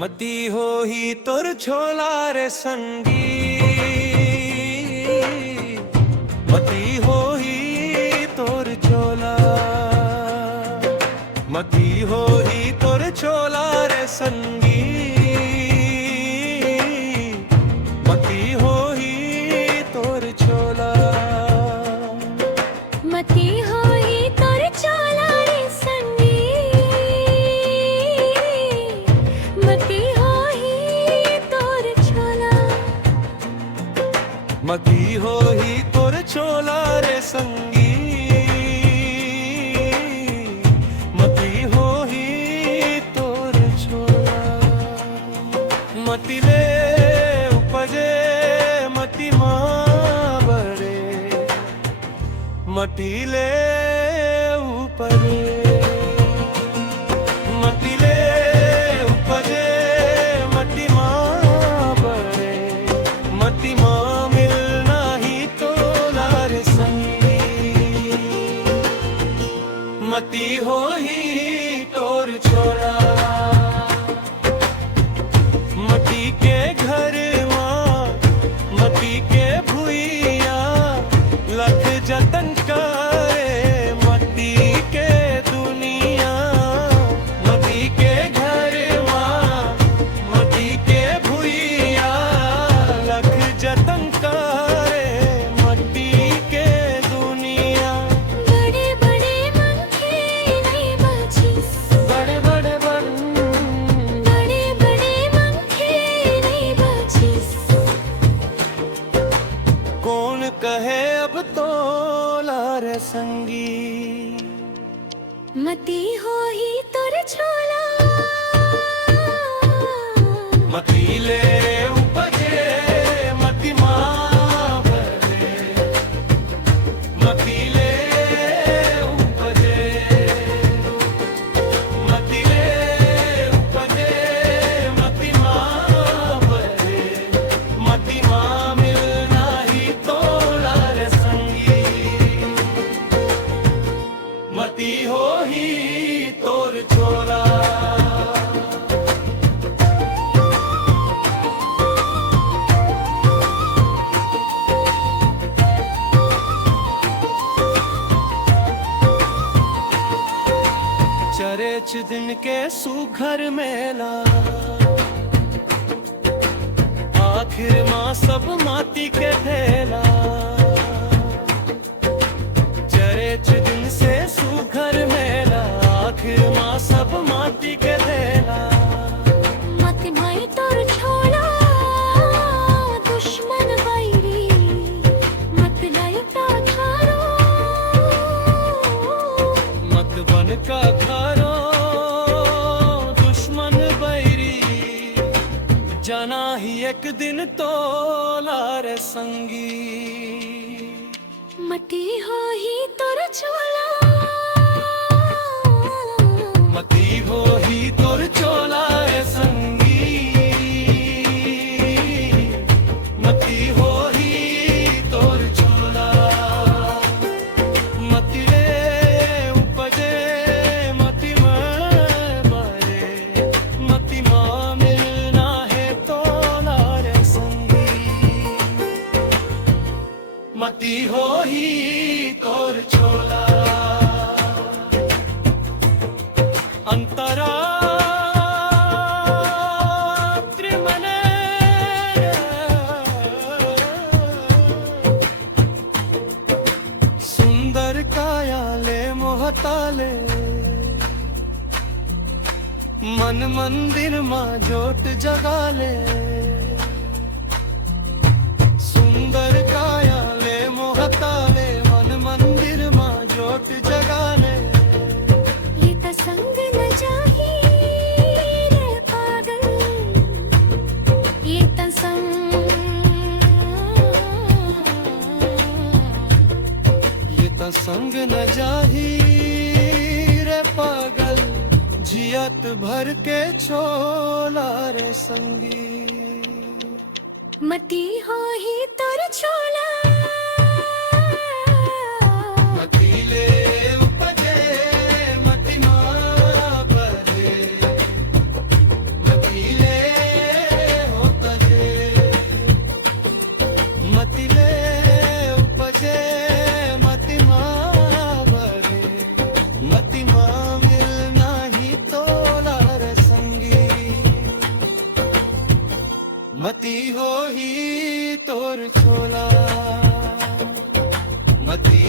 मती हो ही तोर छोला रे संगी, मती हो ही तोर छोला, मती हो ही तोर छोला रे संगी, मती हो ही तोर छोला, मती हो ही तोर छोला रे संगी, मती हो ही तोर छोला, मती हो ही तोर छोला रे संगी, मती हो ही तोर छोला। मती ले उपजे मती माँ बड़े, मती ले उपजे, मती ले उपजे मती माँ बड़े, मती माँ मिलना ही तोला रे संगी, मती हो ही तोर छोला। मती के घर माँ मती के भुइया लख जतन करे, मती के दुनिया मती के घर माँ मती के भुइया लख जतन करे, मती के दुनिया। बड़े बड़े पंखे नहीं बचिस, बड़े बड़े बड़े बड़े बड़े पंखे नहीं बचिस, कौन कहे अब तोला रे संगी, मती हो ही तोर छोला, मती ले उपजे मती माँ बड़े, मती ले उपजे, मती ले उपजे मती माँ बड़े, मती माँ मिलना ही तोला रे संगी, मती हो ही तोर छोला। चरेच दिन के सुघर मेला, आखिर माँ सब माटी के ढेला, चरेच दिन से सुघर मेला, आखिर माँ सब माटी के ढेला। मती माई तोर छोला, दुश्मन बैरी, मत लयुटा खारो, मत बन का खारो दुश्मन बैरी, जाना ही एक दिन तोला रे संगी, मती हो ही तोर छोला, मती हो ही तोर छोला रे संगी, मती हो ही तोर छोला। मती ले उपजे मती माँ बड़े, मती माँ मिलना है तोला रे संगी, मती हो ही तोर छोला। अंतरा त्रिमने सुंदर कायाले मोहताले, मन मंदिर माँ जोत जगाले, सुंदर कायाले मोहताले, मन मंदिर माँ जोत जगाले। ये ता संग न जाही रे पागल, ये ता संग, ये ता संग न जाही रे पागल, जियत भर के छोला रे संगी, मती हो ही तोर छोला, मती ले उपजे मती माँ बड़े, मती ले भक्ति